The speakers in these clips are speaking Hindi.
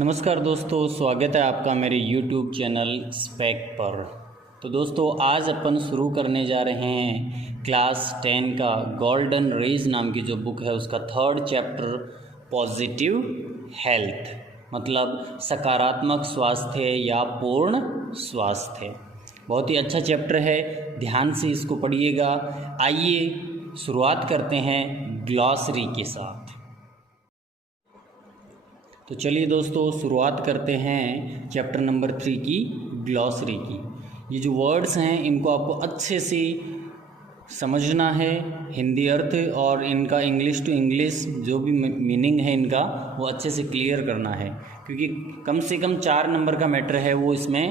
नमस्कार दोस्तों, स्वागत है आपका मेरे YouTube चैनल स्पेक पर। तो दोस्तों आज अपन शुरू करने जा रहे हैं क्लास 10 का गोल्डन रेज नाम की जो बुक है उसका थर्ड चैप्टर पॉजिटिव हेल्थ, मतलब सकारात्मक स्वास्थ्य या पूर्ण स्वास्थ्य। बहुत ही अच्छा चैप्टर है, ध्यान से इसको पढ़िएगा। आइए शुरुआत करते हैं ग्लॉसरी के साथ। तो चलिए दोस्तों शुरुआत करते हैं चैप्टर नंबर 3 की ग्लॉसरी की। ये जो वर्ड्स हैं इनको आपको अच्छे से समझना है, हिंदी अर्थ और इनका इंग्लिश टू इंग्लिश जो भी मीनिंग है इनका वो अच्छे से क्लियर करना है, क्योंकि कम से कम 4 नंबर का मैटर है वो इसमें।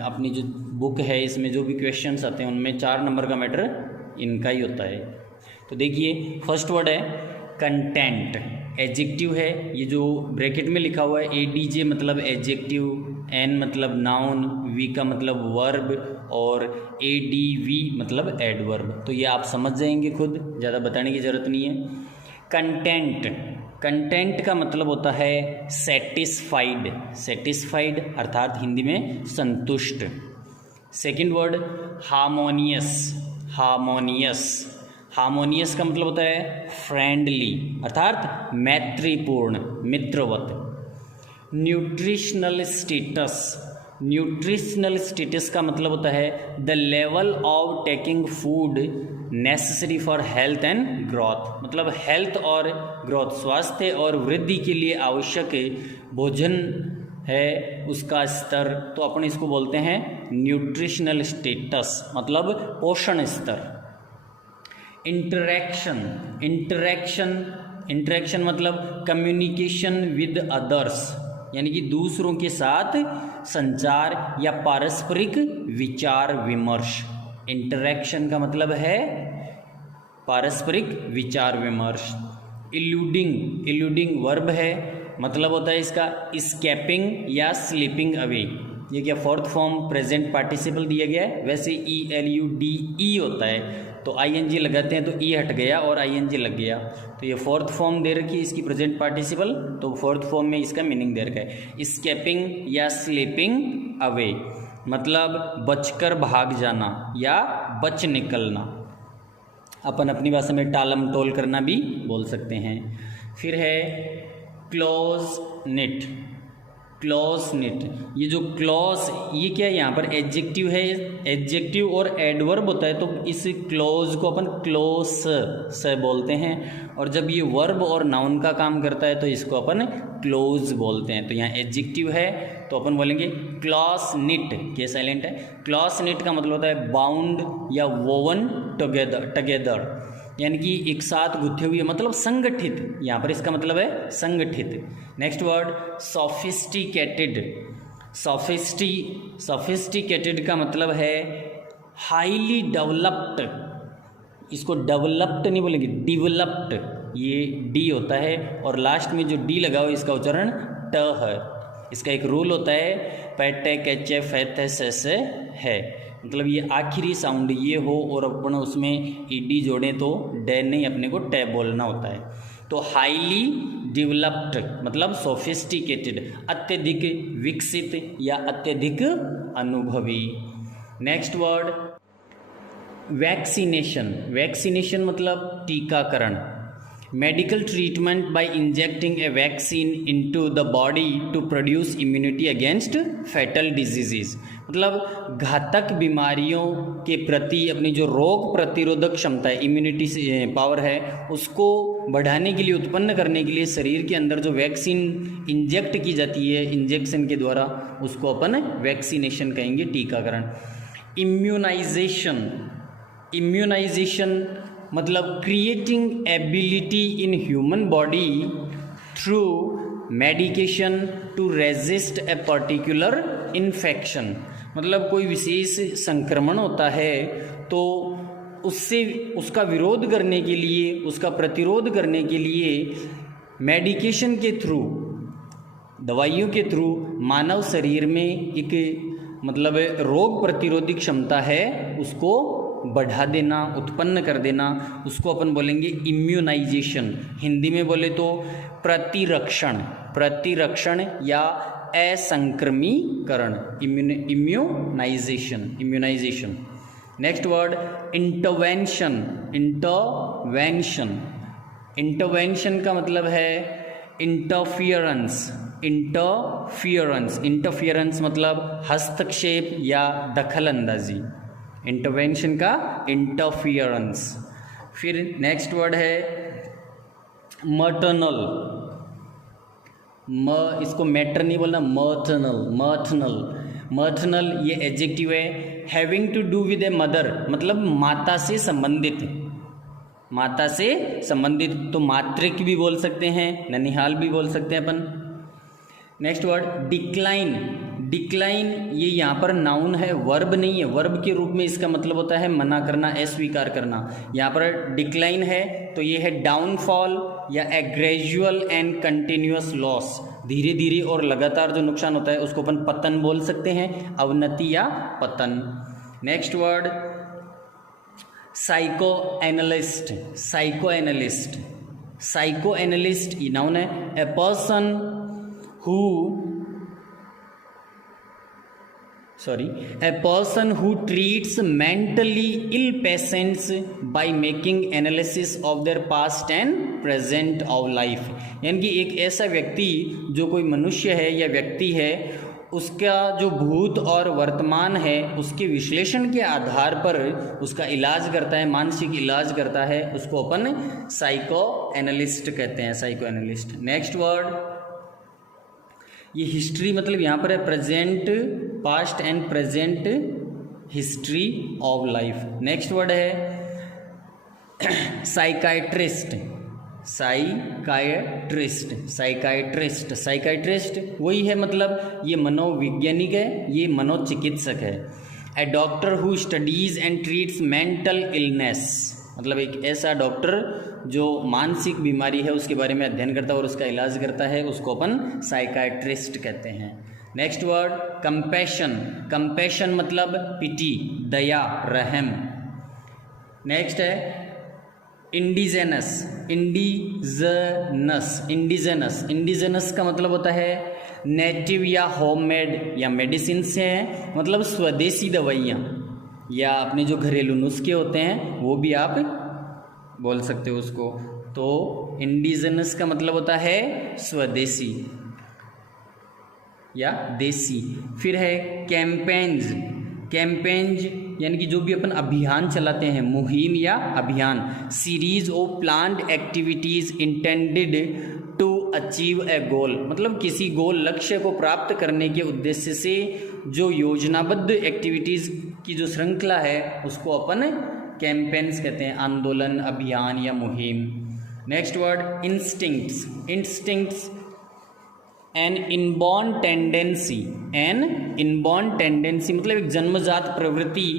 अपनी जो बुक है इसमें जो भी क्वेश्चंस आते हैं उनमें 4 नंबर का मैटर इनका ही होता है। तो देखिए फर्स्ट वर्ड है कंटेंट, एडजेक्टिव है। ये जो ब्रैकेट में लिखा हुआ है ADJ मतलब एडजेक्टिव, N मतलब नाउन, V का मतलब वर्ब और ADV मतलब एडवर्ब। तो ये आप समझ जाएंगे खुद, ज़्यादा बताने की ज़रूरत नहीं है। कंटेंट, कंटेंट का मतलब होता है सेटिस्फाइड, सेटिस्फाइड अर्थात हिंदी में संतुष्ट। Second word harmonious, harmonious, harmonious का मतलब होता है फ्रेंडली अर्थात मैत्रीपूर्ण, मित्रवत। न्यूट्रिशनल स्टेटस, न्यूट्रिशनल स्टेटस का मतलब होता है the level of taking food necessary for health and growth, मतलब हेल्थ और ग्रोथ, स्वास्थ्य और वृद्धि के लिए आवश्यक भोजन है उसका स्तर। तो अपन इसको बोलते हैं न्यूट्रिशनल स्टेटस, मतलब पोषण स्तर। इंटरेक्शन, इंटरेक्शन, इंटरेक्शन मतलब कम्युनिकेशन विद अदर्स, यानी कि दूसरों के साथ संचार या पारस्परिक विचार विमर्श। इंटरेक्शन का मतलब है पारस्परिक विचार विमर्श। इल्यूडिंग, इल्यूडिंग वर्ब है, मतलब होता है इसका स्केपिंग या स्लीपिंग अवे। ये क्या फोर्थ फॉर्म प्रेजेंट पार्टिसिपल दिया गया है, वैसे ELUDE होता है तो ING लगाते हैं तो E हट गया और ING लग गया। तो ये फोर्थ फॉर्म दे रखी है इसकी प्रेजेंट पार्टिसिपल, तो फोर्थ फॉर्म में इसका मीनिंग दे रखा है स्केपिंग या स्लीपिंग अवे, मतलब बचकर भाग जाना या बच निकलना। अपन अपनी भाषा में टालम टोल करना भी बोल सकते हैं। फिर है क्लोज निट, क्लोज निट। ये जो क्लोज, ये क्या है यहाँ पर एडजेक्टिव है, एडजेक्टिव और एडवर्ब होता है तो इस क्लोज को अपन क्लोज से बोलते हैं, और जब ये वर्ब और नाउन का काम करता है तो इसको अपन क्लोज बोलते हैं। तो यहाँ एडजेक्टिव है तो अपन बोलेंगे क्लॉस निट, के साइलेंट है। क्लॉस निट का मतलब होता है बाउंड या वोवन टुगेदर, टुगेदर यानी कि एक साथ गुथे हुए, मतलब संगठित, यहाँ पर इसका मतलब है संगठित। नेक्स्ट वर्ड सोफिस्टिकेटेड, सोफिस्टिकेटेड का मतलब है हाईली डेवलप्ड, इसको डेवलप्ड नहीं बोलेंगे, डेवलप्ड, ये डी होता है और लास्ट में जो डी लगा हुआ इसका उच्चारण ट है। इसका एक रूल होता है पैटे कैचे फैथे से है, मतलब ये आखिरी साउंड ये हो और अपन उसमें ईडी जोड़ें तो डे नहीं, अपने को टे बोलना होता है। तो हाईली डेवलप्ड मतलब सोफिस्टिकेटेड, अत्यधिक विकसित या अत्यधिक अनुभवी। नेक्स्ट वर्ड वैक्सीनेशन, वैक्सीनेशन मतलब टीकाकरण। Medical treatment by injecting a vaccine into the body to produce immunity against fatal diseases, मतलब घातक बीमारियों के प्रति अपनी जो रोग प्रतिरोधक क्षमता है, इम्यूनिटी पावर है, उसको बढ़ाने के लिए, उत्पन्न करने के लिए शरीर के अंदर जो वैक्सीन इंजेक्ट की जाती है इंजेक्शन के द्वारा, उसको अपन वैक्सीनेशन कहेंगे, टीकाकरण। इम्यूनाइजेशन, इम्यूनाइजेशन मतलब creating ability in human body through medication to resist a particular infection, मतलब कोई विशेष संक्रमण होता है तो उससे, उसका विरोध करने के लिए, उसका प्रतिरोध करने के लिए मेडिकेशन के थ्रू, दवाइयों के थ्रू मानव शरीर में एक मतलब रोग प्रतिरोधी क्षमता है उसको बढ़ा देना, उत्पन्न कर देना, उसको अपन बोलेंगे इम्यूनाइजेशन। हिंदी में बोले तो प्रतिरक्षण, प्रतिरक्षण या असंक्रमीकरण, immunisation, immunisation. Next word intervention, intervention. Intervention का मतलब है इंटरफियरेंस, इंटरफियरेंस, इंटरफियरेंस मतलब हस्तक्षेप या दखल अंदाजी, इंटरवेंशन का इंटरफियरेंस। फिर नेक्स्ट वर्ड है मटर्नल, इसको मैटर नहीं बोलना, मटर्नल, मटर्नल, मटर्नल ये एडजेक्टिव है। Having to do with a mother मतलब माता से संबंधित, माता से संबंधित, तो मातृक भी बोल सकते हैं, ननिहाल भी बोल सकते हैं अपन। नेक्स्ट वर्ड डिक्लाइन, डिक्लाइन ये यहाँ पर नाउन है, वर्ब नहीं है। वर्ब के रूप में इसका मतलब होता है मना करना, अस्वीकार करना। यहाँ पर डिक्लाइन है तो ये है डाउनफॉल या ए ग्रेजुअल एंड कंटिन्यूअस लॉस, धीरे धीरे और लगातार जो नुकसान होता है उसको अपन पतन बोल सकते हैं, अवनति या पतन। Next word psycho analyst, psycho analyst, psycho analyst ये नाउन है। A person who a person who treats mentally ill patients by making analysis of their past and present of life, यानी कि एक ऐसा व्यक्ति जो कोई मनुष्य है या व्यक्ति है, उसका जो भूत और वर्तमान है उसके विश्लेषण के आधार पर उसका इलाज करता है, मानसिक इलाज करता है, उसको अपन साइको एनालिस्ट कहते हैं, साइको एनालिस्ट। नेक्स्ट वर्ड ये हिस्ट्री मतलब यहाँ पर है present, past and present history of life. Next word है साइकाइट्रिस्ट, साइकाइट्रिस्ट, साइकाइट्रिस्ट, साइकाइट्रिस्ट वही है मतलब ये मनोवैज्ञानिक है, ये मनोचिकित्सक है। A doctor who studies and treats mental illness मतलब एक ऐसा डॉक्टर जो मानसिक बीमारी है उसके बारे में अध्ययन करता है और उसका इलाज करता है, उसको अपन साइकाइट्रिस्ट कहते हैं। नेक्स्ट वर्ड कंपैशन, कंपैशन मतलब पिटी, दया, रहम। नेक्स्ट है इंडिजेनस, इंडिजनस, इंडिजेनस, इंडिजेनस का मतलब होता है नेटिव या होममेड या मेडिसिन से है, मतलब स्वदेशी दवाइयाँ या अपने जो घरेलू नुस्खे होते हैं वो भी आप बोल सकते हो उसको। तो इंडिजिनस का मतलब होता है स्वदेशी या देसी। फिर है कैंपेन्स, कैंपेन्स यानी कि जो भी अपन अभियान चलाते हैं, मुहिम या अभियान, series of planned activities intended to achieve a goal मतलब किसी गोल लक्ष्य को प्राप्त करने के उद्देश्य से जो योजनाबद्ध एक्टिविटीज़ की जो श्रृंखला है उसको अपन कैंपेन्स कहते हैं, आंदोलन, अभियान या मुहिम। Next word instincts, instincts an inborn tendency, an inborn tendency मतलब एक जन्मजात प्रवृत्ति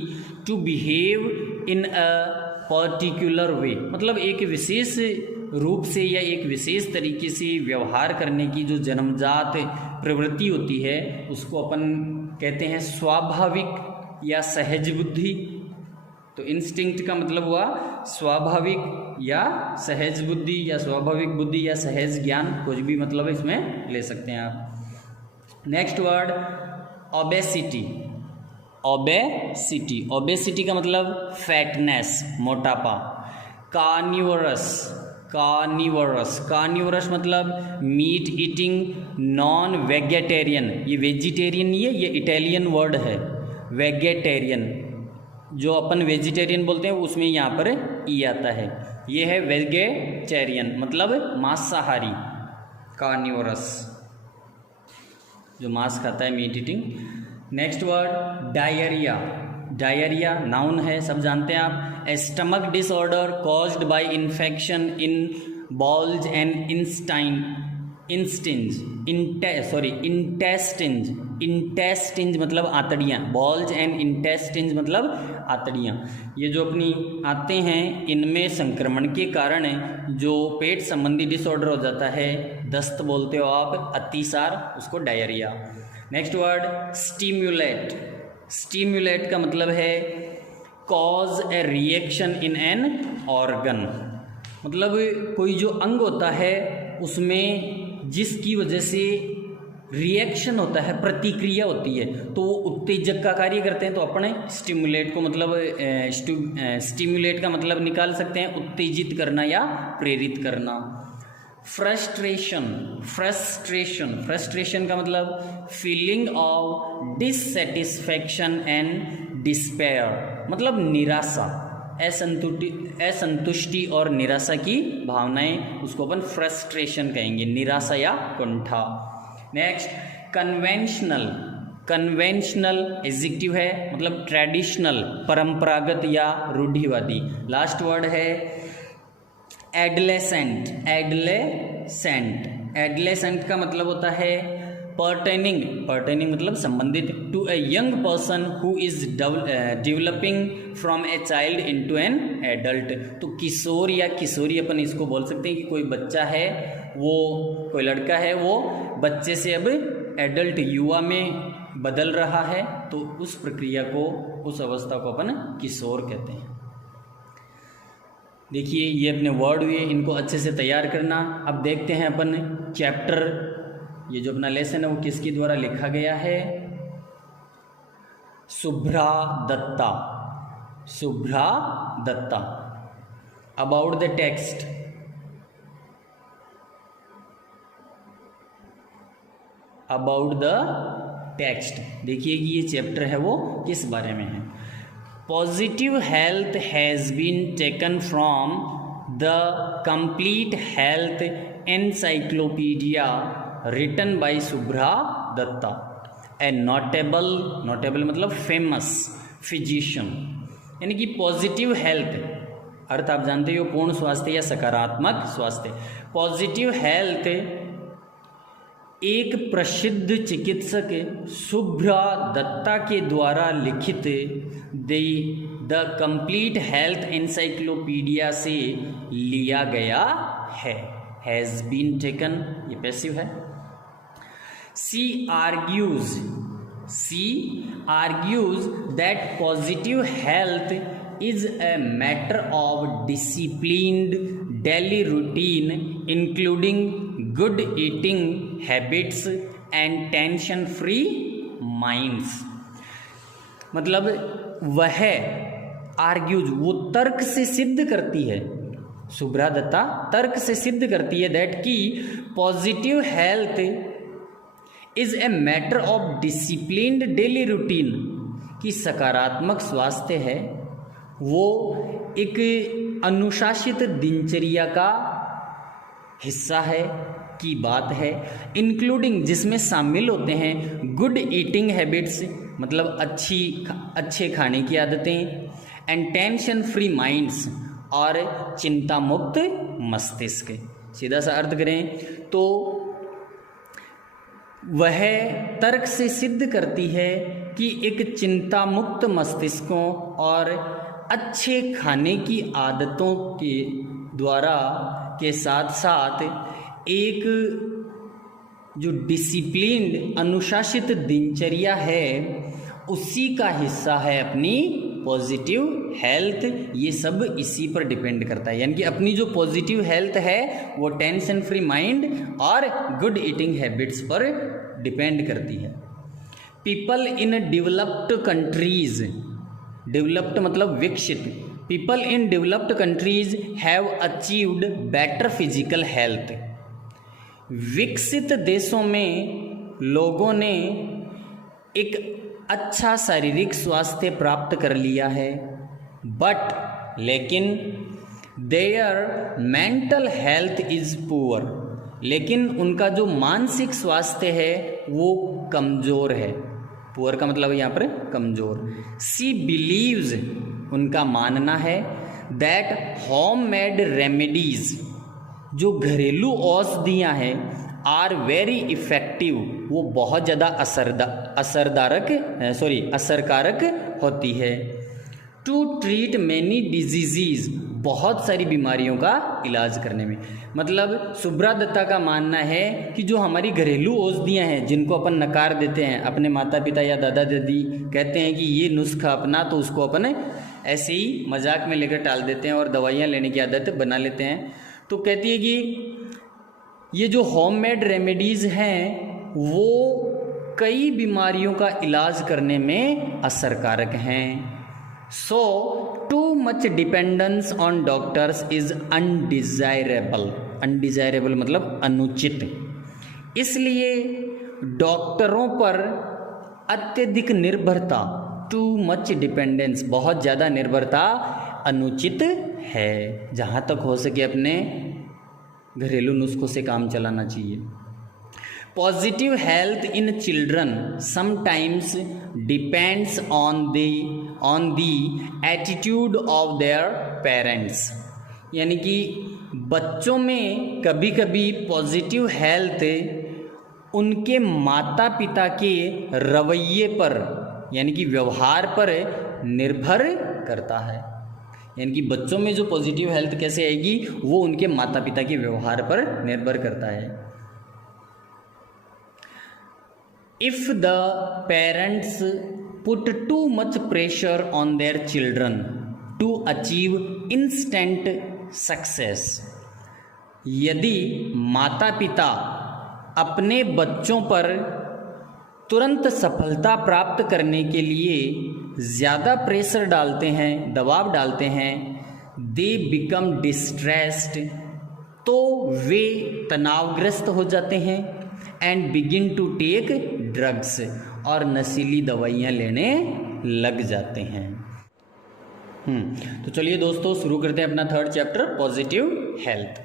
to behave in a particular way मतलब एक विशेष रूप से या एक विशेष तरीके से व्यवहार करने की जो जन्मजात प्रवृत्ति होती है उसको अपन कहते हैं स्वाभाविक या सहज बुद्धि। तो इंस्टिंक्ट का मतलब हुआ स्वाभाविक या सहज बुद्धि या स्वाभाविक बुद्धि या सहज ज्ञान, कुछ भी मतलब इसमें ले सकते हैं आप। Next word obesity, obesity, obesity का मतलब फैटनेस, मोटापा। कार्निवोरस, कार्निवोरस, कार्निवोरस मतलब मीट ईटिंग नॉन वेजिटेरियन, ये वेजिटेरियन नहीं है, ये इटालियन वर्ड है वेजिटेरियन, जो अपन वेजिटेरियन बोलते हैं उसमें यहाँ पर ई आता है, ये है वेजिटेरियन मतलब मांसाहारी, कार्निवोरस जो मांस खाता है, meat eating. Next word diarrhoea, diarrhoea noun है, सब जानते हैं आप। A stomach disorder caused by infection in bowels and intestines, intestines मतलब आंतड़ियाँ, बॉल्स एंड इंटेस्टिन्स मतलब आंतड़ियाँ। ये जो अपनी आते हैं इनमें संक्रमण के कारण जो पेट संबंधी डिसऑर्डर हो जाता है, दस्त बोलते हो आप, अतिसार, उसको diarrhoea. Next word stimulate, stimulate का मतलब है cause A reaction in an organ, मतलब कोई जो अंग होता है उसमें जिसकी वजह से रिएक्शन होता है, प्रतिक्रिया होती है, तो वो उत्तेजक का कार्य करते हैं। तो अपने स्टिमुलेट को मतलब स्टिमुलेट का मतलब निकाल सकते हैं उत्तेजित करना या प्रेरित करना। फ्रस्ट्रेशन, फ्रस्ट्रेशन, फ्रस्ट्रेशन का मतलब feeling of dissatisfaction and despair, मतलब निराशा, असंतुष्टि और निराशा की भावनाएं, उसको अपन फ्रस्ट्रेशन कहेंगे, निराशा या कुंठा। नेक्स्ट कन्वेंशनल, कन्वेंशनल एडजेक्टिव है, मतलब ट्रेडिशनल, परंपरागत या रूढ़िवादी। लास्ट वर्ड है एडलेसेंट, एडलेसेंट, एडलेसेंट का मतलब होता है पर्टेनिंग, पर्टेनिंग मतलब संबंधित, to a young person who is developing from a child into an adult. तो किशोर या किशोरी अपन इसको बोल सकते हैं कि कोई बच्चा है, वो कोई लड़का है, वो बच्चे से अब एडल्ट युवा में बदल रहा है, तो उस प्रक्रिया को, उस अवस्था को अपन किशोर कहते हैं। देखिए ये अपने वर्ड हुए, इनको अच्छे से तैयार करना। अब देखते हैं अपन चैप्टर, ये जो अपना लेसन है वो किसके द्वारा लिखा गया है, Shubhra Dutta, Shubhra Dutta. About the text, about the text, देखिए कि ये चैप्टर है वो किस बारे में है। Positive health has been taken from the complete health encyclopaedia written by Shubhra Dutta, a notable, notable मतलब फेमस फिजिशियन। यानी कि पॉजिटिव हेल्थ अर्थ आप जानते हो पूर्ण स्वास्थ्य या सकारात्मक स्वास्थ्य। पॉजिटिव हेल्थ एक प्रसिद्ध चिकित्सक शुभ्रा दत्ता के द्वारा लिखित द कंप्लीट हेल्थ एनसाइक्लोपीडिया से लिया गया है। हैज़ बीन टेकन, ये पैसिव है। She argues that positive health is a matter of disciplined daily routine including good eating habits and tension free minds। मतलब वह आर्ग्यूज, वो तर्क से सिद्ध करती है, शुभ्रा दत्ता तर्क से सिद्ध करती है दैट की positive health is a matter of disciplined daily routine, की सकारात्मक स्वास्थ्य है वो एक अनुशासित दिनचर्या का हिस्सा है, की बात है, इंक्लूडिंग जिसमें शामिल होते हैं गुड ईटिंग हैबिट्स मतलब अच्छे खाने की आदतें, एंड टेंशन फ्री माइंड्स और चिंता मुक्त मस्तिष्क। सीधा सा अर्थ करें तो वह तर्क से सिद्ध करती है कि एक चिंता मुक्त मस्तिष्कों और अच्छे खाने की आदतों के द्वारा के साथ साथ एक जो डिसिप्लिन्ड अनुशासित दिनचर्या है उसी का हिस्सा है अपनी पॉजिटिव हेल्थ। ये सब इसी पर डिपेंड करता है, यानी कि अपनी जो पॉजिटिव हेल्थ है वो टेंशन फ्री माइंड और गुड ईटिंग हैबिट्स पर डिपेंड करती है। People in developed countries, developed मतलब विकसित, people in developed countries have achieved better physical health. विकसित देशों में लोगों ने एक अच्छा शारीरिक स्वास्थ्य प्राप्त कर लिया है, बट लेकिन their mental health is poor, लेकिन उनका जो मानसिक स्वास्थ्य है वो कमज़ोर है। पुअर का मतलब यहाँ पर कमज़ोर। सी बिलीव्स, उनका मानना है दैट होम मेड रेमेडीज़, जो घरेलू औषधियाँ हैं, आर वेरी इफ़ेक्टिव, वो बहुत ज़्यादा असरकारक होती है। टू ट्रीट मैनी डिजीज़, बहुत सारी बीमारियों का इलाज करने में। मतलब शुभ्रा दत्ता का मानना है कि जो हमारी घरेलू औषधियाँ हैं जिनको अपन नकार देते हैं, अपने माता पिता या दादा दादी कहते हैं कि ये नुस्खा अपना, तो उसको अपन ऐसे ही मजाक में लेकर टाल देते हैं और दवाइयाँ लेने की आदत बना लेते हैं। तो कहती है कि ये जो होममेड रेमेडीज़ हैं वो कई बीमारियों का इलाज करने में असरकारक हैं। So too much dependence on doctors is undesirable. Undesirable मतलब अनुचित। इसलिए डॉक्टरों पर अत्यधिक निर्भरता, टू मच डिपेंडेंस, बहुत ज़्यादा निर्भरता अनुचित है। जहाँ तक हो सके अपने घरेलू नुस्खों से काम चलाना चाहिए। Positive health in children sometimes depends on the attitude of their parents. यानी कि बच्चों में कभी कभी पॉजिटिव हेल्थ उनके माता पिता के रवैये पर यानी कि व्यवहार पर निर्भर करता है। यानी कि बच्चों में जो पॉजिटिव हेल्थ कैसे आएगी वो उनके माता पिता के व्यवहार पर निर्भर करता है। If the parents put too much pressure on their children to achieve instant success, यदि माता पिता अपने बच्चों पर तुरंत सफलता प्राप्त करने के लिए ज़्यादा प्रेशर डालते हैं, दबाव डालते हैं, दे बिकम डिस्ट्रेस्ड, तो वे तनावग्रस्त हो जाते हैं, and begin to take drugs, और नशीली दवाइयाँ लेने लग जाते हैं। तो चलिए दोस्तों शुरू करते हैं अपना third chapter, positive health.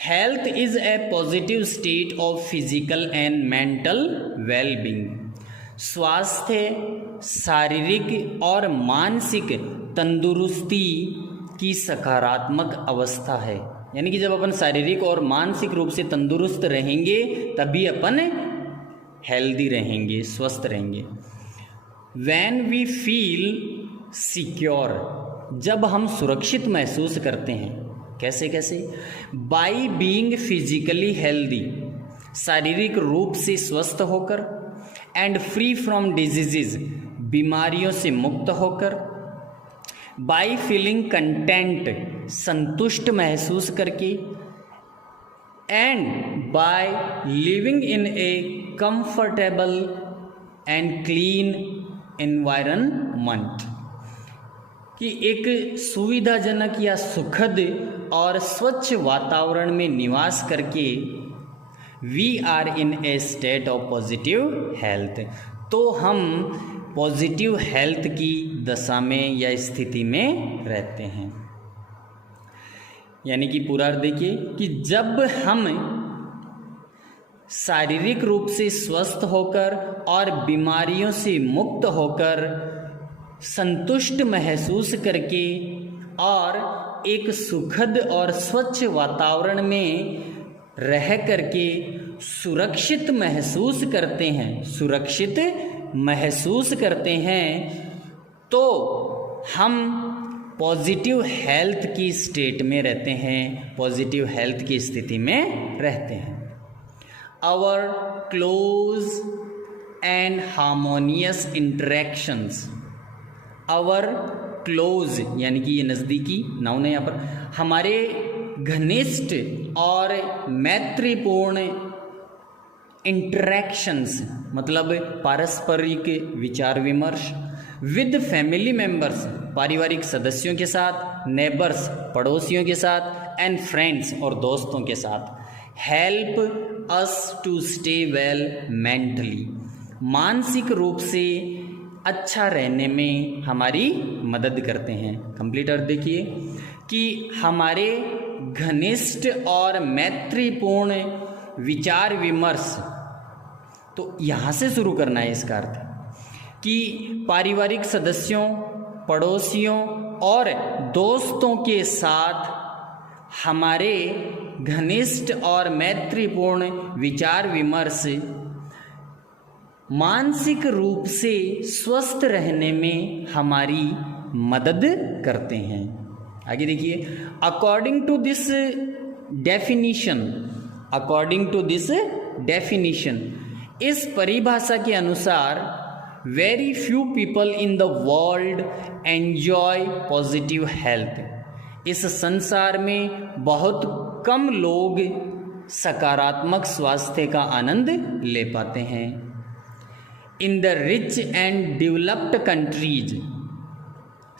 Health is a positive state of physical and mental wellbeing. स्वास्थ्य शारीरिक और मानसिक तंदुरुस्ती की सकारात्मक अवस्था है। यानी कि जब अपन शारीरिक और मानसिक रूप से तंदुरुस्त रहेंगे तभी अपन हेल्दी रहेंगे, स्वस्थ रहेंगे। व्हेन वी फील सिक्योर, जब हम सुरक्षित महसूस करते हैं, कैसे कैसे? बाई बीइंग फिजिकली हेल्दी, शारीरिक रूप से स्वस्थ होकर, एंड फ्री फ्रॉम डिजीजेज, बीमारियों से मुक्त होकर, बाई फीलिंग कंटेंट, संतुष्ट महसूस करके, and by living in A comfortable and clean environment, कि एक सुविधाजनक या सुखद और स्वच्छ वातावरण में निवास करके we are in a state of positive health, तो हम पॉजिटिव हेल्थ की दशा में या स्थिति में रहते हैं। यानी कि पूरा अर्थ देखिए कि जब हम शारीरिक रूप से स्वस्थ होकर और बीमारियों से मुक्त होकर, संतुष्ट महसूस करके और एक सुखद और स्वच्छ वातावरण में रह करके सुरक्षित महसूस करते हैं, सुरक्षित महसूस करते हैं, तो हम पॉजिटिव हेल्थ की स्टेट में रहते हैं, पॉजिटिव हेल्थ की स्थिति में रहते हैं। Our close and harmonious interactions, our close यानी कि ये नज़दीकी नाउन है यहाँ पर, हमारे घनिष्ठ और मैत्रीपूर्ण इंटरेक्शंस मतलब पारस्परिक विचार विमर्श, विद फैमिली मेंबर्स, पारिवारिक सदस्यों के साथ, नेबर्स, पड़ोसियों के साथ, एंड फ्रेंड्स और दोस्तों के साथ, help us to stay well mentally, मानसिक रूप से अच्छा रहने में हमारी मदद करते हैं। कंप्लीट अर्थ देखिए कि हमारे घनिष्ठ और मैत्रीपूर्ण विचार विमर्श, तो यहाँ से शुरू करना है इसका अर्थ कि पारिवारिक सदस्यों, पड़ोसियों और दोस्तों के साथ हमारे घनिष्ठ और मैत्रीपूर्ण विचार विमर्श मानसिक रूप से स्वस्थ रहने में हमारी मदद करते हैं। आगे देखिए, according to this definition, according to this definition, इस परिभाषा के अनुसार very few people in the world enjoy positive health. इस संसार में बहुत कम लोग सकारात्मक स्वास्थ्य का आनंद ले पाते हैं। In the rich and developed countries,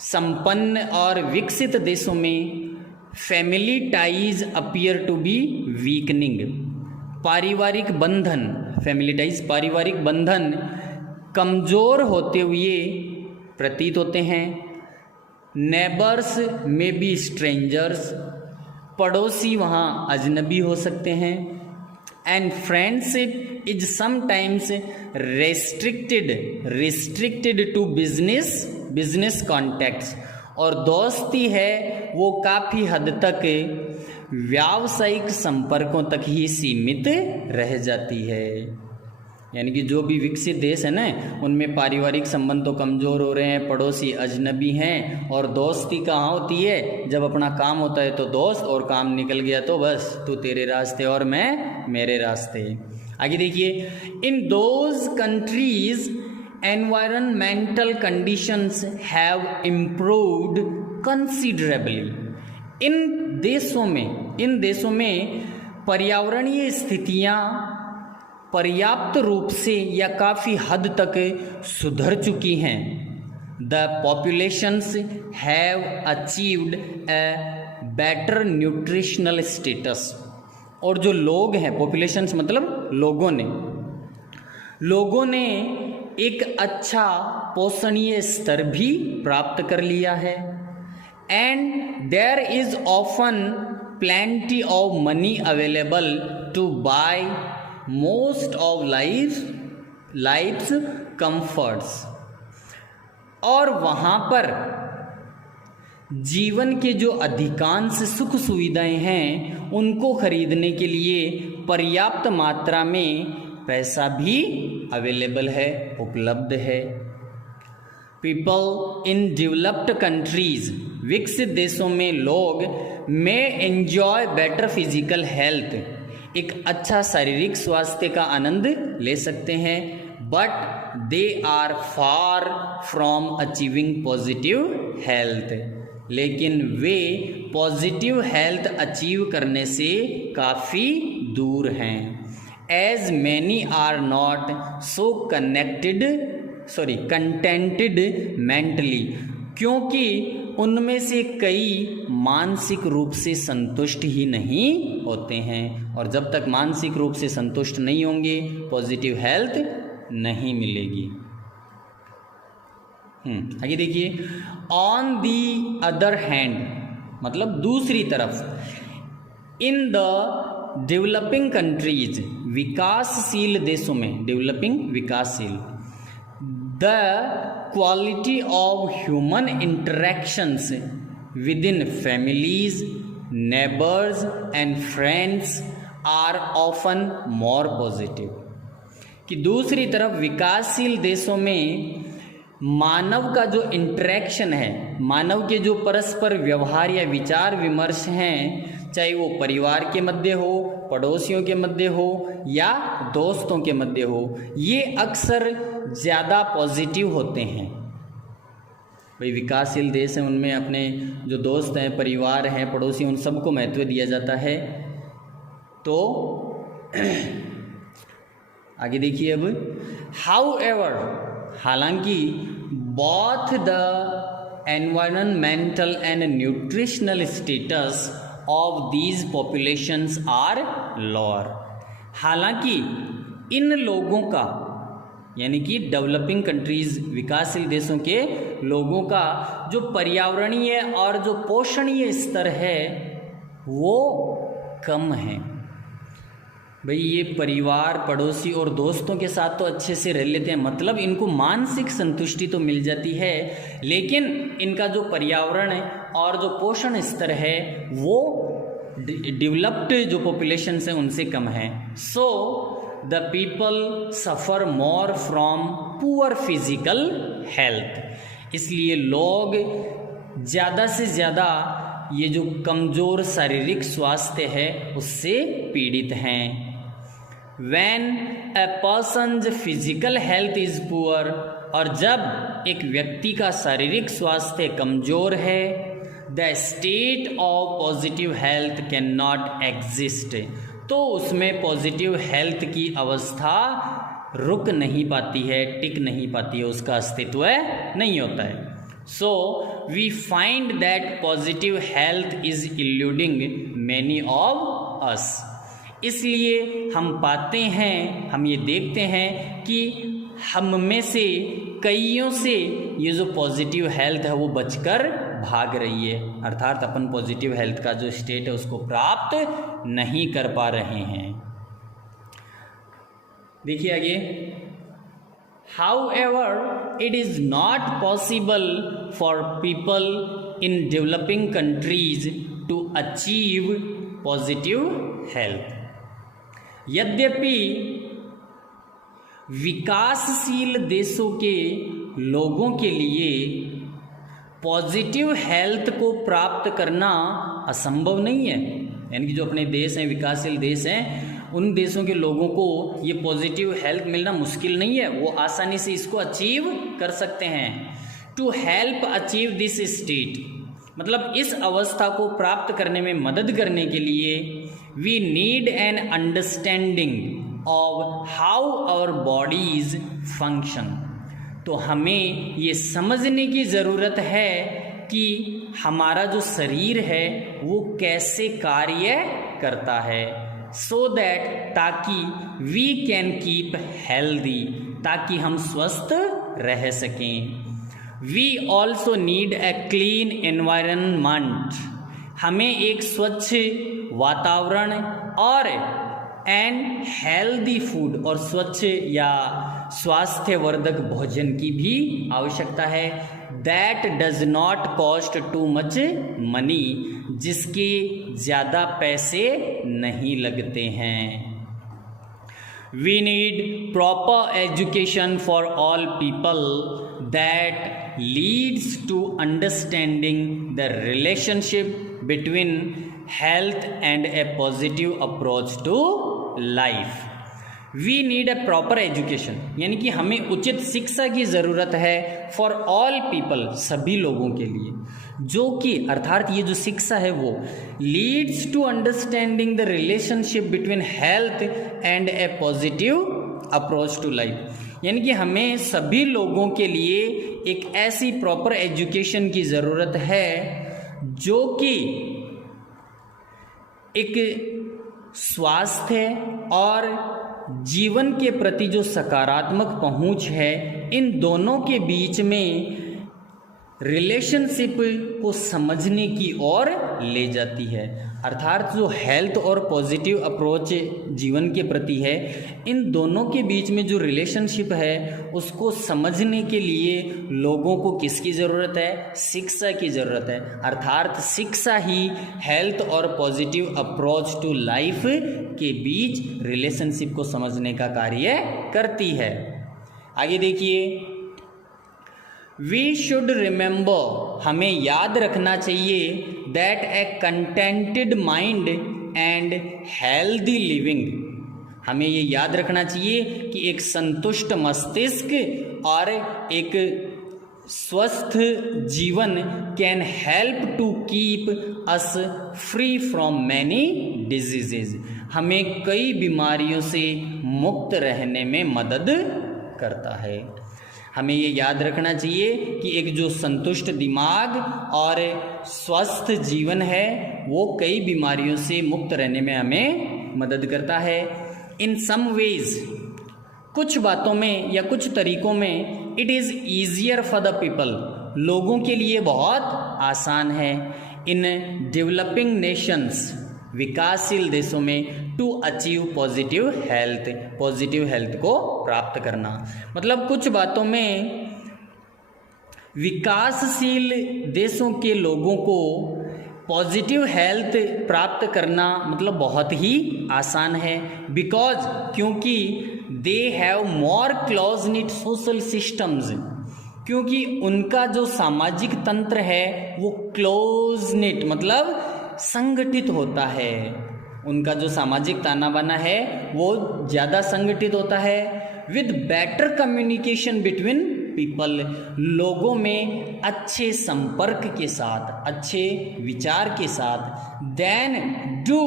संपन्न और विकसित देशों में family ties appear to be weakening. पारिवारिक बंधन, फैमिली टाइज पारिवारिक बंधन कमज़ोर होते हुए प्रतीत होते हैं। नेबर्स में बी स्ट्रेंजर्स, पड़ोसी वहाँ अजनबी हो सकते हैं। And friendship is sometimes restricted to business contacts, और दोस्ती है वो काफ़ी हद तक व्यावसायिक संपर्कों तक ही सीमित रह जाती है। यानी कि जो भी विकसित देश है ना, उनमें पारिवारिक संबंध तो कमज़ोर हो रहे हैं, पड़ोसी अजनबी हैं, और दोस्ती कहाँ होती है? जब अपना काम होता है तो दोस्त, और काम निकल गया तो बस तू तेरे रास्ते और मैं मेरे रास्ते। आगे देखिए, in those countries environmental conditions have improved considerably. इन देशों में पर्यावरणीय स्थितियाँ पर्याप्त रूप से या काफ़ी हद तक सुधर चुकी हैं। The populations have achieved a better nutritional status, और जो लोग हैं, पॉपुलेशंस मतलब लोगों ने एक अच्छा पोषणीय स्तर भी प्राप्त कर लिया है। And there is often plenty of money available to buy most of life's comforts, और वहाँ पर जीवन के जो अधिकांश सुख सुविधाएं हैं उनको खरीदने के लिए पर्याप्त मात्रा में पैसा भी अवेलेबल है, उपलब्ध है। पीपल इन डेवलप्ड कंट्रीज, विकसित देशों में लोग में एंजॉय बेटर फिजिकल हेल्थ, एक अच्छा शारीरिक स्वास्थ्य का आनंद ले सकते हैं। But they are far from achieving positive health, लेकिन वे पॉजिटिव हेल्थ अचीव करने से काफ़ी दूर हैं। As many are not so contented mentally, क्योंकि उनमें से कई मानसिक रूप से संतुष्ट ही नहीं होते हैं, और जब तक मानसिक रूप से संतुष्ट नहीं होंगे पॉजिटिव हेल्थ नहीं मिलेगी। आगे देखिए, ऑन दी अदर हैंड, मतलब दूसरी तरफ, इन द डेवलपिंग कंट्रीज, विकासशील देशों में, विकासशील, the quality of human interactions within families, neighbours and friends are often more positive. कि दूसरी तरफ विकासशील देशों में मानव का जो इंटरेक्शन है, मानव के जो परस्पर व्यवहार या विचार विमर्श हैं, चाहे वो परिवार के मध्य हो, पड़ोसियों के मध्य हो या दोस्तों के मध्य हो, ये अक्सर ज़्यादा पॉजिटिव होते हैं। भाई विकासशील देश हैं, उनमें अपने जो दोस्त हैं, परिवार हैं, पड़ोसी, उन सबको महत्व दिया जाता है। तो आगे देखिए अब, हाउ एवर, हालांकि both the environmental and nutritional status of these populations are lower, हालांकि इन लोगों का, यानी कि डेवलपिंग कंट्रीज, विकासशील देशों के लोगों का जो पर्यावरणीय और जो पोषणीय स्तर है वो कम है। भाई ये परिवार, पड़ोसी और दोस्तों के साथ तो अच्छे से रह लेते हैं, मतलब इनको मानसिक संतुष्टि तो मिल जाती है, लेकिन इनका जो पर्यावरण है और जो पोषण स्तर है वो डेवलप्ड जो पॉपुलेशन है उनसे कम है। So the people suffer more from poor physical health, इसलिए लोग ज़्यादा से ज़्यादा ये जो कमज़ोर शारीरिक स्वास्थ्य है उससे पीड़ित हैं। When a person's physical health is poor, और जब एक व्यक्ति का शारीरिक स्वास्थ्य कमजोर है, the state of positive health can not exist, तो उसमें पॉजिटिव हेल्थ की अवस्था रुक नहीं पाती है, टिक नहीं पाती है, उसका अस्तित्व नहीं होता है। So we find that positive health is eluding many of us. इसलिए हम पाते हैं, हम ये देखते हैं कि हम में से कईयों से ये जो पॉजिटिव हेल्थ है वो बचकर भाग रही है, अर्थात अपन पॉजिटिव हेल्थ का जो स्टेट है उसको प्राप्त नहीं कर पा रहे हैं। देखिए आगे, however it is not possible for people in developing countries to achieve positive health. यद्यपि विकासशील देशों के लोगों के लिए पॉजिटिव हेल्थ को प्राप्त करना असंभव नहीं है, यानी कि जो अपने देश हैं, विकासशील देश हैं, उन देशों के लोगों को ये पॉजिटिव हेल्थ मिलना मुश्किल नहीं है, वो आसानी से इसको अचीव कर सकते हैं। To help achieve this state, मतलब इस अवस्था को प्राप्त करने में मदद करने के लिए we need an understanding of how our bodies function, तो हमें ये समझने की ज़रूरत है कि हमारा जो शरीर है वो कैसे कार्य करता है, सो दैट, ताकि वी कैन कीप हेल्दी, ताकि हम स्वस्थ रह सकें। We also need a clean environment, हमें एक स्वच्छ वातावरण और एंड हेल्दी फूड, और स्वच्छ या स्वास्थ्यवर्धक भोजन की भी आवश्यकता है। That does not cost too much money, जिसके ज़्यादा पैसे नहीं लगते हैं। We need proper education for all people that leads to understanding the relationship between health and a positive approach to life. We need a proper education, यानी कि हमें उचित शिक्षा की ज़रूरत है फॉर ऑल पीपल, सभी लोगों के लिए, जो कि अर्थात ये जो शिक्षा है वो leads to understanding the relationship between health and a positive approach to life, यानी कि हमें सभी लोगों के लिए एक ऐसी प्रॉपर एजुकेशन की ज़रूरत है जो कि एक स्वास्थ्य और जीवन के प्रति जो सकारात्मक पहुंच है, इन दोनों के बीच में रिलेशनशिप को समझने की ओर ले जाती है। अर्थात जो हेल्थ और पॉजिटिव अप्रोच जीवन के प्रति है, इन दोनों के बीच में जो रिलेशनशिप है उसको समझने के लिए लोगों को किसकी ज़रूरत है? शिक्षा की ज़रूरत है। अर्थात शिक्षा ही हेल्थ और पॉजिटिव अप्रोच टू लाइफ के बीच रिलेशनशिप को समझने का कार्य करती है। आगे देखिए, वी शुड रिमेंबर, हमें याद रखना चाहिए that A contented mind and healthy living, हमें ये याद रखना चाहिए कि एक संतुष्ट मस्तिष्क और एक स्वस्थ जीवन can help to keep us free from many diseases, हमें कई बीमारियों से मुक्त रहने में मदद करता है। हमें ये याद रखना चाहिए कि एक जो संतुष्ट दिमाग और स्वस्थ जीवन है वो कई बीमारियों से मुक्त रहने में हमें मदद करता है। इन सम वेज, कुछ बातों में या कुछ तरीकों में, it is easier for the people, लोगों के लिए बहुत आसान है, इन डेवलपिंग नेशंस, विकासशील देशों में, टू अचीव पॉजिटिव हेल्थ को प्राप्त करना। मतलब कुछ बातों में विकासशील देशों के लोगों को पॉजिटिव हेल्थ प्राप्त करना मतलब बहुत ही आसान है, बिकॉज क्योंकि they have more close knit social systems, क्योंकि उनका जो सामाजिक तंत्र है वो क्लोज निट मतलब संगठित होता है, उनका जो सामाजिक ताना बाना है वो ज़्यादा संगठित होता है, with better communication between people, लोगों में अच्छे संपर्क के साथ, अच्छे विचार के साथ, then do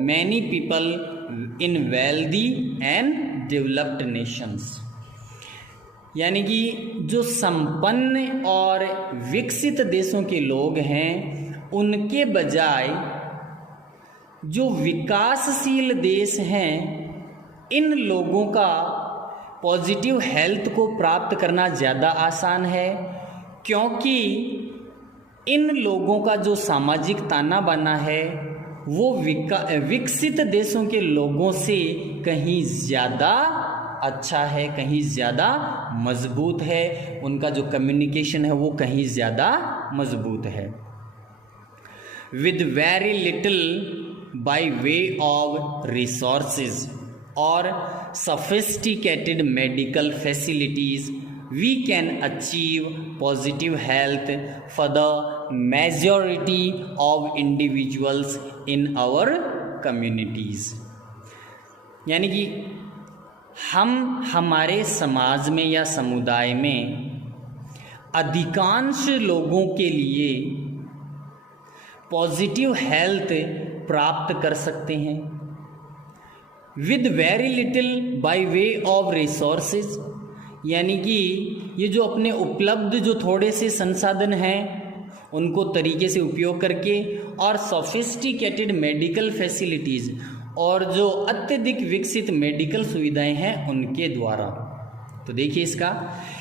many people in wealthy and developed nations. यानी कि जो संपन्न और विकसित देशों के लोग हैं उनके बजाय जो विकासशील देश हैं इन लोगों का पॉजिटिव हेल्थ को प्राप्त करना ज़्यादा आसान है, क्योंकि इन लोगों का जो सामाजिक ताना बाना है वो विकसित देशों के लोगों से कहीं ज़्यादा अच्छा है, कहीं ज़्यादा मजबूत है, उनका जो कम्युनिकेशन है वो कहीं ज़्यादा मजबूत है। With very little by way of resources और sophisticated medical facilities, we can achieve positive health for the majority of individuals in our communities। यानी कि हम हमारे समाज में या समुदाय में अधिकांश लोगों के लिए पॉजिटिव हेल्थ प्राप्त कर सकते हैं। With very little by way of resources, यानी कि ये जो अपने उपलब्ध जो थोड़े से संसाधन हैं उनको तरीके से उपयोग करके, और सोफिस्टिकेटेड मेडिकल फैसिलिटीज़, और जो अत्यधिक विकसित मेडिकल सुविधाएं हैं उनके द्वारा। तो देखिए इसका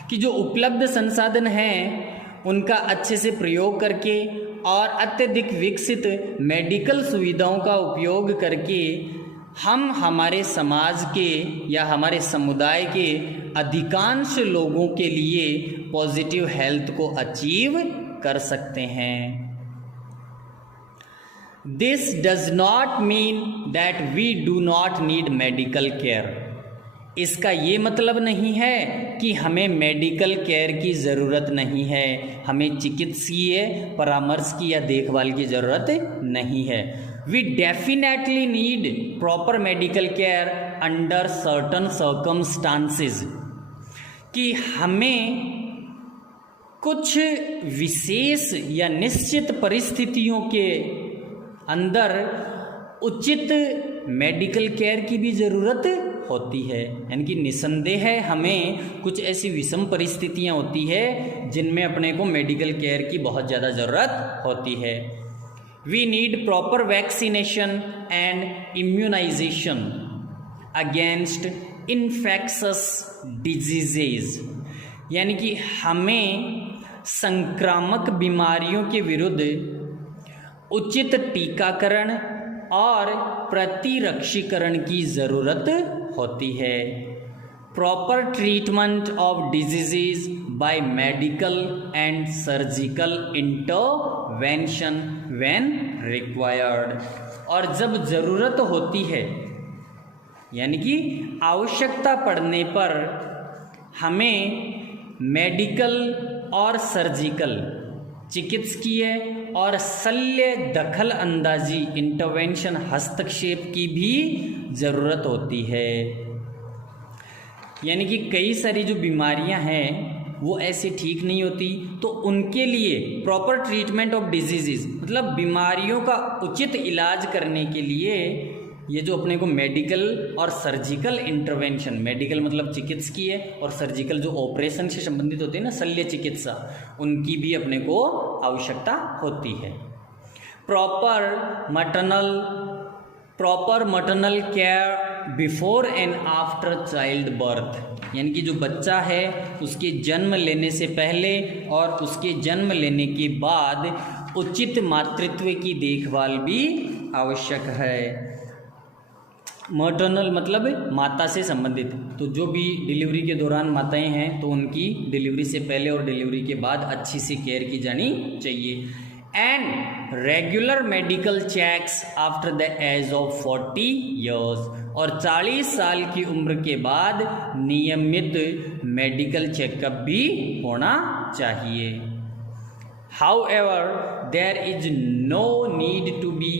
कि जो उपलब्ध संसाधन हैं उनका अच्छे से प्रयोग करके और अत्यधिक विकसित मेडिकल सुविधाओं का उपयोग करके हम हमारे समाज के या हमारे समुदाय के अधिकांश लोगों के लिए पॉजिटिव हेल्थ को अचीव कर सकते हैं। This does not mean that we do not need medical care. इसका ये मतलब नहीं है कि हमें मेडिकल केयर की ज़रूरत नहीं है, हमें चिकित्सीय परामर्श की या देखभाल की ज़रूरत नहीं है। We definitely need proper medical care under certain circumstances, कि हमें कुछ विशेष या निश्चित परिस्थितियों के अंदर उचित मेडिकल केयर की भी ज़रूरत होती है। यानी कि निसंदेह है हमें कुछ ऐसी विषम परिस्थितियां होती है जिनमें अपने को मेडिकल केयर की बहुत ज़्यादा ज़रूरत होती है। We need proper vaccination and immunization against infectious diseases, यानी कि हमें संक्रामक बीमारियों के विरुद्ध उचित टीकाकरण और प्रतिरक्षीकरण की ज़रूरत होती है। Proper treatment of diseases by medical and surgical intervention when required, और जब ज़रूरत होती है यानी कि आवश्यकता पड़ने पर हमें मेडिकल और सर्जिकल चिकित्सकीय और शल्य दखल अंदाजी इंटरवेंशन हस्तक्षेप की भी ज़रूरत होती है। यानी कि कई सारी जो बीमारियां हैं वो ऐसे ठीक नहीं होती, तो उनके लिए प्रॉपर ट्रीटमेंट ऑफ डिजीजेस मतलब बीमारियों का उचित इलाज करने के लिए ये जो अपने को मेडिकल और सर्जिकल इंटरवेंशन, मेडिकल मतलब चिकित्सकीय और सर्जिकल जो ऑपरेशन से संबंधित होते हैं ना, शल्य चिकित्सा, उनकी भी अपने को आवश्यकता होती है। Proper maternal care before and after child birth, यानी कि जो बच्चा है उसके जन्म लेने से पहले और उसके जन्म लेने के बाद उचित मातृत्व की देखभाल भी आवश्यक है। मटरनल मतलब माता से संबंधित, तो जो भी डिलीवरी के दौरान माताएं हैं तो उनकी डिलीवरी से पहले और डिलीवरी के बाद अच्छी सी केयर की जानी चाहिए। And regular medical checks after the age of 40 years, और 40 साल की उम्र के बाद नियमित मेडिकल चेकअप भी होना चाहिए। However there is no need to be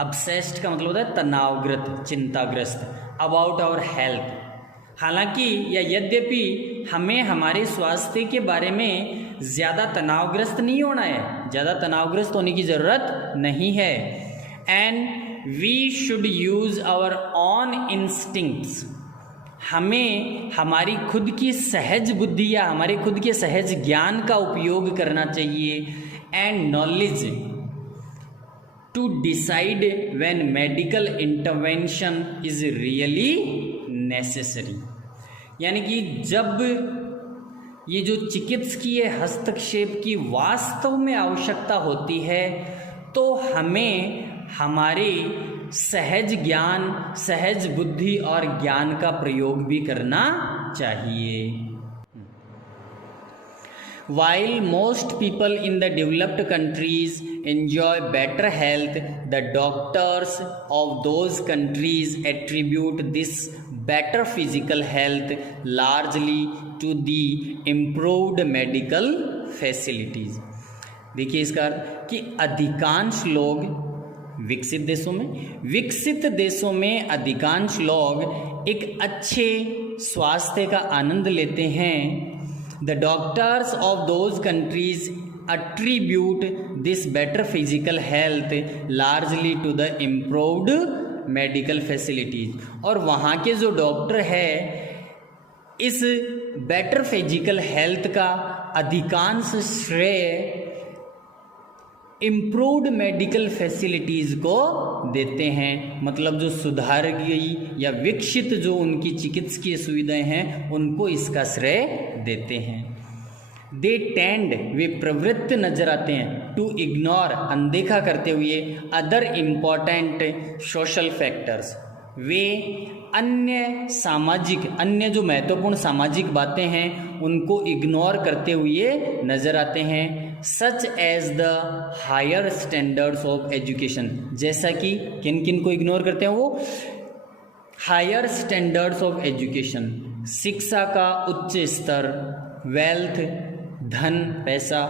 obsessed का मतलब होता है तनावग्रस्त, चिंताग्रस्त अबाउट आवर हेल्थ। हालांकि या यद्यपि हमें हमारे स्वास्थ्य के बारे में ज़्यादा तनावग्रस्त नहीं होना है, ज़्यादा तनावग्रस्त होने की ज़रूरत नहीं है। And we should use our own instincts, हमें हमारी खुद की सहज बुद्धि या हमारे खुद के सहज ज्ञान का उपयोग करना चाहिए। And knowledge to decide when medical intervention is really necessary, यानी कि जब ये जो चिकित्सकीय हस्तक्षेप की वास्तव में आवश्यकता होती है तो हमें हमारे सहज ज्ञान, सहज बुद्धि और ज्ञान का प्रयोग भी करना चाहिए। While most people in the developed countries enjoy better health, the doctors of those countries attribute this better physical health largely to the improved medical facilities। देखिए इसका अर्थ कि अधिकांश लोग विकसित देशों में अधिकांश लोग एक अच्छे स्वास्थ्य का आनंद लेते हैं। The doctors of those countries attribute this better physical health largely to the improved medical facilities, और वहाँ के जो डॉक्टर है इस बेटर फिजिकल हेल्थ का अधिकांश श्रेय इम्प्रूव्ड मेडिकल फैसिलिटीज़ को देते हैं। मतलब जो सुधार गई या विकसित जो उनकी चिकित्सकीय सुविधाएं हैं उनको इसका श्रेय देते हैं। दे टेंड, वे प्रवृत्त नजर आते हैं, टू इग्नोर, अनदेखा करते हुए, अदर इम्पॉर्टेंट सोशल फैक्टर्स, वे अन्य जो महत्वपूर्ण सामाजिक बातें हैं उनको इग्नोर करते हुए नजर आते हैं। Such as the higher standards of education, जैसा कि किन किन को इग्नोर करते हैं वो, हायर स्टैंडर्ड्स ऑफ एजुकेशन, शिक्षा का उच्च स्तर, वेल्थ, धन, पैसा,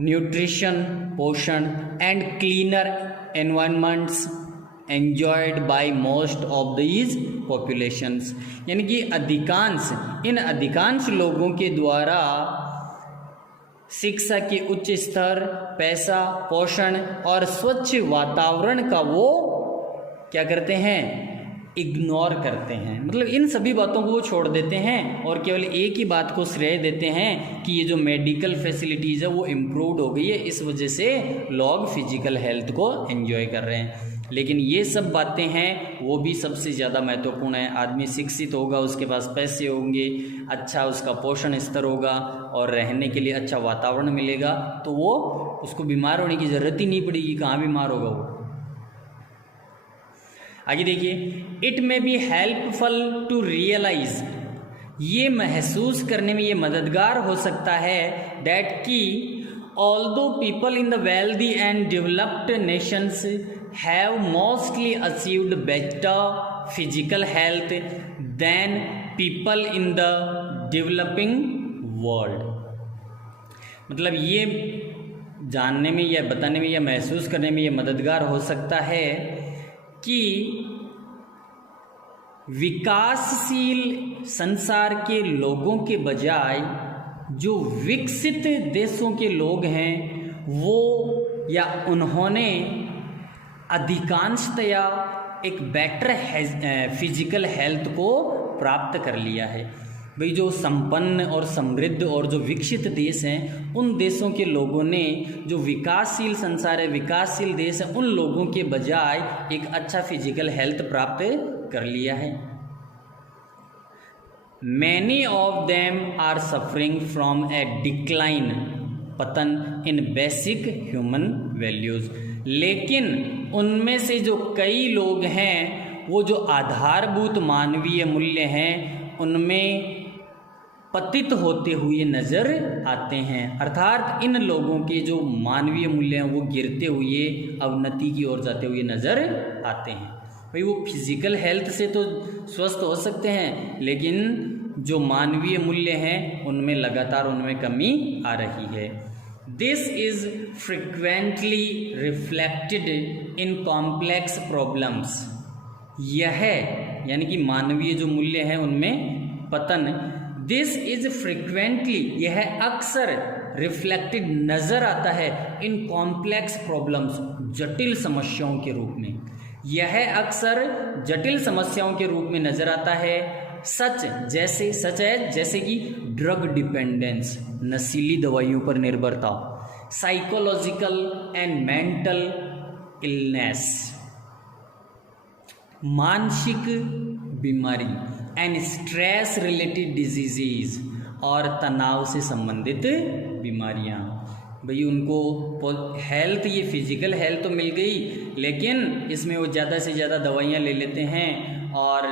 न्यूट्रिशन, पोषण, and cleaner environments enjoyed by most of these populations, यानी कि अधिकांश लोगों के द्वारा शिक्षा के उच्च स्तर, पैसा, पोषण और स्वच्छ वातावरण का वो क्या करते हैं, इग्नोर करते हैं। मतलब इन सभी बातों को वो छोड़ देते हैं और केवल एक ही बात को श्रेय देते हैं कि ये जो मेडिकल फैसिलिटीज़ है वो इम्प्रूव्ड हो गई है, इस वजह से लोग फिजिकल हेल्थ को एंजॉय कर रहे हैं। लेकिन ये सब बातें हैं वो भी सबसे ज़्यादा महत्वपूर्ण है। आदमी शिक्षित होगा, उसके पास पैसे होंगे, अच्छा उसका पोषण स्तर होगा और रहने के लिए अच्छा वातावरण मिलेगा तो वो उसको बीमार होने की ज़रूरत ही नहीं पड़ेगी। कहाँ बीमार होगा वो। आगे देखिए, it may be helpful to realise, ये महसूस करने में ये मददगार हो सकता है, दैट कि although people in the wealthy and developed Nations have mostly achieved better physical health than people in the developing world। मतलब ये जानने में या बताने में या महसूस करने में ये मददगार हो सकता है कि विकासशील संसार के लोगों के बजाय जो विकसित देशों के लोग हैं वो या उन्होंने अधिकांशतया एक बेटर फिजिकल हेल्थ को प्राप्त कर लिया है। भाई जो संपन्न और समृद्ध और जो विकसित देश हैं उन देशों के लोगों ने जो विकासशील संसार है, विकासशील देश है, उन लोगों के बजाय एक अच्छा फिजिकल हेल्थ प्राप्त कर लिया है। Many of them are suffering from a decline, पतन इन बेसिक ह्यूमन वैल्यूज़, लेकिन उनमें से जो कई लोग हैं वो जो आधारभूत मानवीय मूल्य हैं उनमें पतित होते हुए नज़र आते हैं। अर्थात इन लोगों के जो मानवीय मूल्य हैं वो गिरते हुए अवनति की ओर जाते हुए नज़र आते हैं। भाई वो फिजिकल हेल्थ से तो स्वस्थ हो सकते हैं लेकिन जो मानवीय मूल्य हैं उनमें लगातार उनमें कमी आ रही है। This is frequently reflected in complex problems, यह यानी कि मानवीय जो मूल्य हैं उनमें पतन, दिस इज फ्रिक्वेंटली, यह अक्सर रिफ्लेक्टेड नजर आता है इन कॉम्प्लेक्स प्रॉब्लम्स, जटिल समस्याओं के रूप में। यह अक्सर जटिल समस्याओं के रूप में नजर आता है, सच है जैसे कि ड्रग डिपेंडेंस, नशीली दवाइयों पर निर्भरता, साइकोलॉजिकल एंड मेंटल इलनेस, मानसिक बीमारी एंड स्ट्रेस रिलेटेड डिजीजेज, और तनाव से संबंधित बीमारियां। भाई उनको हेल्थ, ये फिजिकल हेल्थ तो मिल गई, लेकिन इसमें वो ज़्यादा से ज़्यादा दवाइयां ले लेते हैं और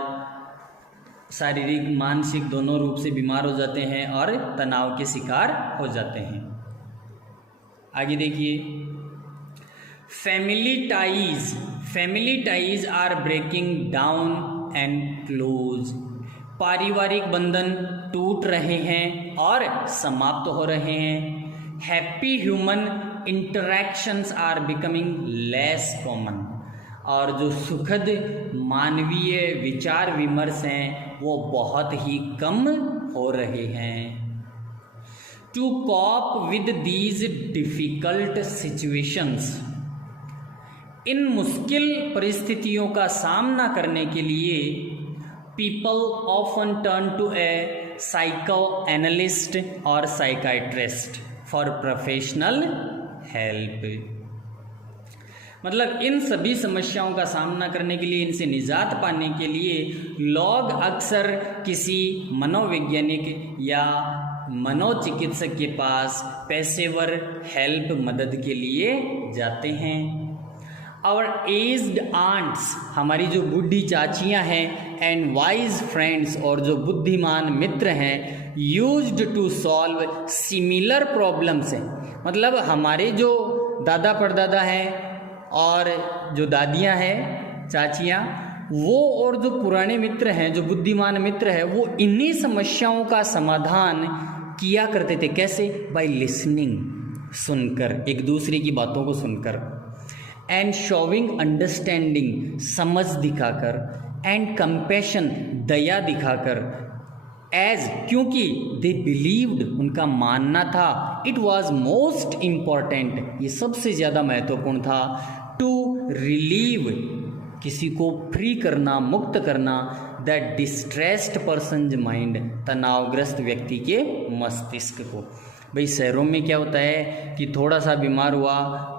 शारीरिक मानसिक दोनों रूप से बीमार हो जाते हैं और तनाव के शिकार हो जाते हैं। आगे देखिए, family ties are breaking down and close, पारिवारिक बंधन टूट रहे हैं और समाप्त हो रहे हैं। Happy human interactions are becoming less common, और जो सुखद मानवीय विचार विमर्श हैं वो बहुत ही कम हो रहे हैं। To cope with these difficult situations, इन मुश्किल परिस्थितियों का सामना करने के लिए people often turn to a psychoanalyst और साइकाइट्रिस्ट फॉर प्रोफेशनल हेल्प। मतलब इन सभी समस्याओं का सामना करने के लिए, इनसे निजात पाने के लिए लोग अक्सर किसी मनोवैज्ञानिक या मनोचिकित्सक के पास पेशेवर हेल्प, मदद के लिए जाते हैं। आवर एज्ड आंट्स, हमारी जो बूढ़ी चाचियां हैं, एंड वाइज फ्रेंड्स, और जो बुद्धिमान मित्र हैं, used to solve similar problems हैं। मतलब हमारे जो दादा परदादा हैं और जो दादियां हैं, चाचियां, वो और जो पुराने मित्र हैं, जो बुद्धिमान मित्र हैं, वो इन्हीं समस्याओं का समाधान किया करते थे। कैसे? बाय लिसनिंग, सुनकर, एक दूसरे की बातों को सुनकर, एंड शोविंग अंडरस्टैंडिंग, समझ दिखाकर, एंड कंपैशन, दया दिखाकर, एज, क्योंकि दे बिलीव्ड, उनका मानना था, इट वॉज मोस्ट इम्पॉर्टेंट, ये सबसे ज़्यादा महत्वपूर्ण था, टू रिलीव, किसी को फ्री करना, मुक्त करना, दैट डिस्ट्रेस्ड पर्सन माइंड, तनावग्रस्त व्यक्ति के मस्तिष्क को। भाई शहरों में क्या होता है कि थोड़ा सा बीमार हुआ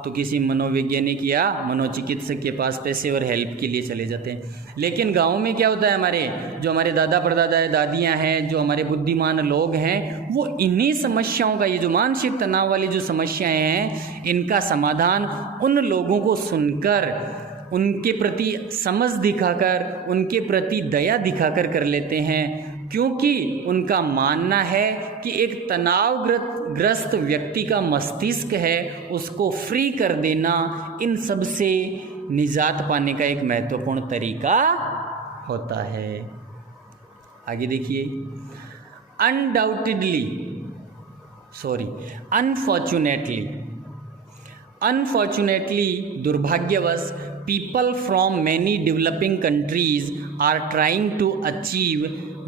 तो किसी मनोवैज्ञानिक या मनोचिकित्सक के पास पेशेवर हेल्प के लिए चले जाते हैं, लेकिन गाँव में क्या होता है, हमारे दादा परदादा दादियाँ हैं, जो हमारे बुद्धिमान लोग हैं, वो इन्हीं समस्याओं का, ये जो मानसिक तनाव वाली जो समस्याएं हैं, इनका समाधान उन लोगों को सुनकर, उनके प्रति समझ दिखाकर, उनके प्रति दया दिखाकर कर लेते हैं, क्योंकि उनका मानना है कि एक तनावग्रस्त व्यक्ति का मस्तिष्क है, उसको फ्री कर देना इन सब से निजात पाने का एक महत्वपूर्ण तरीका होता है। आगे देखिए, अनफॉर्चुनेटली, दुर्भाग्यवश, people from many developing countries are trying to achieve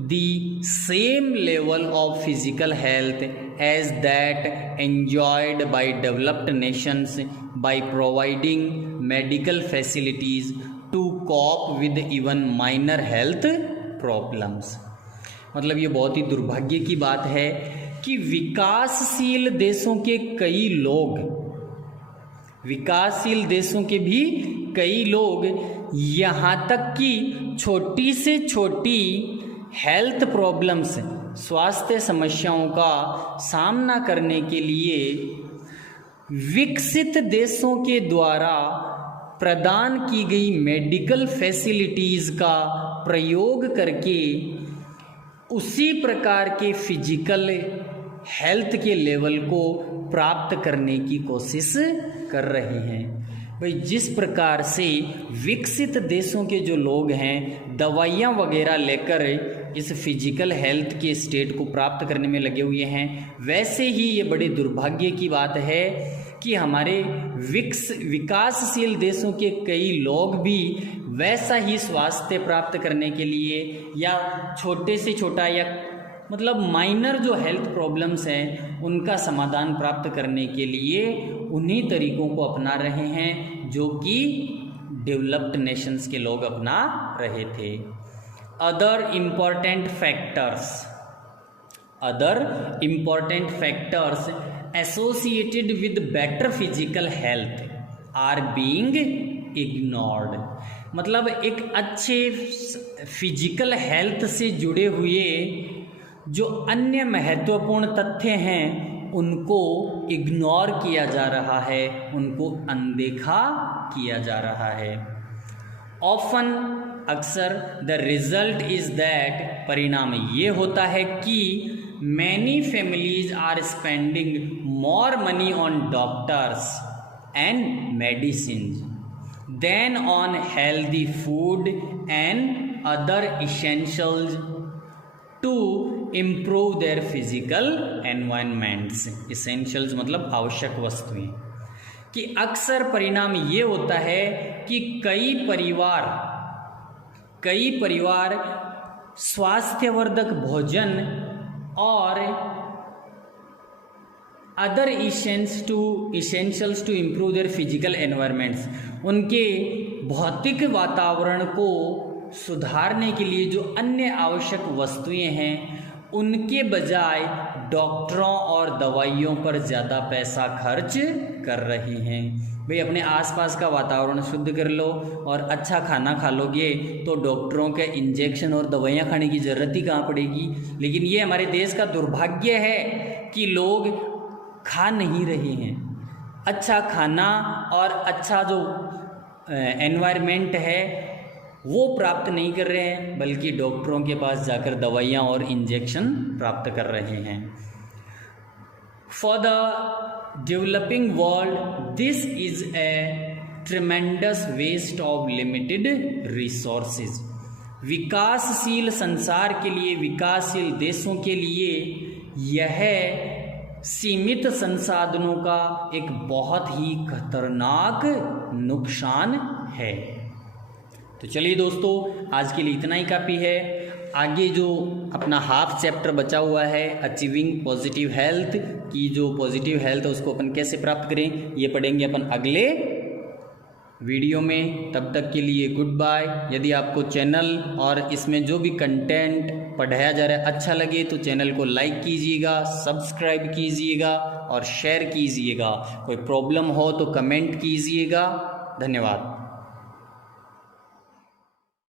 the same level of physical health as that enjoyed by developed nations by providing medical facilities to cope with even minor health problems। मतलब ये बहुत ही दुर्भाग्य की बात है कि विकासशील देशों के कई लोग, विकासशील देशों के भी कई लोग यहाँ तक कि छोटी से छोटी हेल्थ प्रॉब्लम्स, स्वास्थ्य समस्याओं का सामना करने के लिए विकसित देशों के द्वारा प्रदान की गई मेडिकल फैसिलिटीज़ का प्रयोग करके उसी प्रकार के फिजिकल हेल्थ के लेवल को प्राप्त करने की कोशिश कर रहे हैं। भाई जिस प्रकार से विकसित देशों के जो लोग हैं दवाइयाँ वगैरह लेकर इस फिजिकल हेल्थ के स्टेट को प्राप्त करने में लगे हुए हैं, वैसे ही ये बड़े दुर्भाग्य की बात है कि हमारे विकासशील देशों के कई लोग भी वैसा ही स्वास्थ्य प्राप्त करने के लिए या छोटे से छोटा या मतलब माइनर जो हेल्थ प्रॉब्लम्स हैं उनका समाधान प्राप्त करने के लिए उन्हीं तरीकों को अपना रहे हैं जो कि डेवलप्ड नेशंस के लोग अपना रहे थे। Other important factors associated with better physical health are being ignored। मतलब एक अच्छे फिजिकल हेल्थ से जुड़े हुए जो अन्य महत्वपूर्ण तथ्य हैं उनको इग्नोर किया जा रहा है, उनको अनदेखा किया जा रहा है। ऑफन अक्सर द रिजल्ट इज दैट परिणाम ये होता है कि many families are spending more money on doctors and medicine than on healthy food and other essentials to improve their physical environments. Essentials मतलब आवश्यक वस्तुएं। कि अक्सर परिणाम ये होता है कि कई परिवार स्वास्थ्यवर्धक भोजन और other essentials to improve their physical environments, उनके भौतिक वातावरण को सुधारने के लिए जो अन्य आवश्यक वस्तुएं हैं उनके बजाय डॉक्टरों और दवाइयों पर ज़्यादा पैसा खर्च कर रहे हैं। भाई अपने आसपास का वातावरण शुद्ध कर लो और अच्छा खाना खा लोगे तो डॉक्टरों के इंजेक्शन और दवाइयाँ खाने की ज़रूरत ही कहाँ पड़ेगी। लेकिन ये हमारे देश का दुर्भाग्य है कि लोग खा नहीं रहे हैं, अच्छा खाना और अच्छा जो एनवायरनमेंट है वो प्राप्त नहीं कर रहे हैं, बल्कि डॉक्टरों के पास जाकर दवाइयाँ और इंजेक्शन प्राप्त कर रहे हैं। For the developing world this is a tremendous waste of limited resources. विकासशील संसार के लिए, विकासशील देशों के लिए यह सीमित संसाधनों का एक बहुत ही खतरनाक नुकसान है। तो चलिए दोस्तों, आज के लिए इतना ही काफ़ी है। आगे जो अपना हाफ चैप्टर बचा हुआ है अचीविंग पॉजिटिव हेल्थ की, जो पॉजिटिव हेल्थ है उसको अपन कैसे प्राप्त करें ये पढ़ेंगे अपन अगले वीडियो में। तब तक के लिए गुड बाय। यदि आपको चैनल और इसमें जो भी कंटेंट पढ़ाया जा रहा है अच्छा लगे तो चैनल को लाइक कीजिएगा, सब्सक्राइब कीजिएगा और शेयर कीजिएगा। कोई प्रॉब्लम हो तो कमेंट कीजिएगा। धन्यवाद।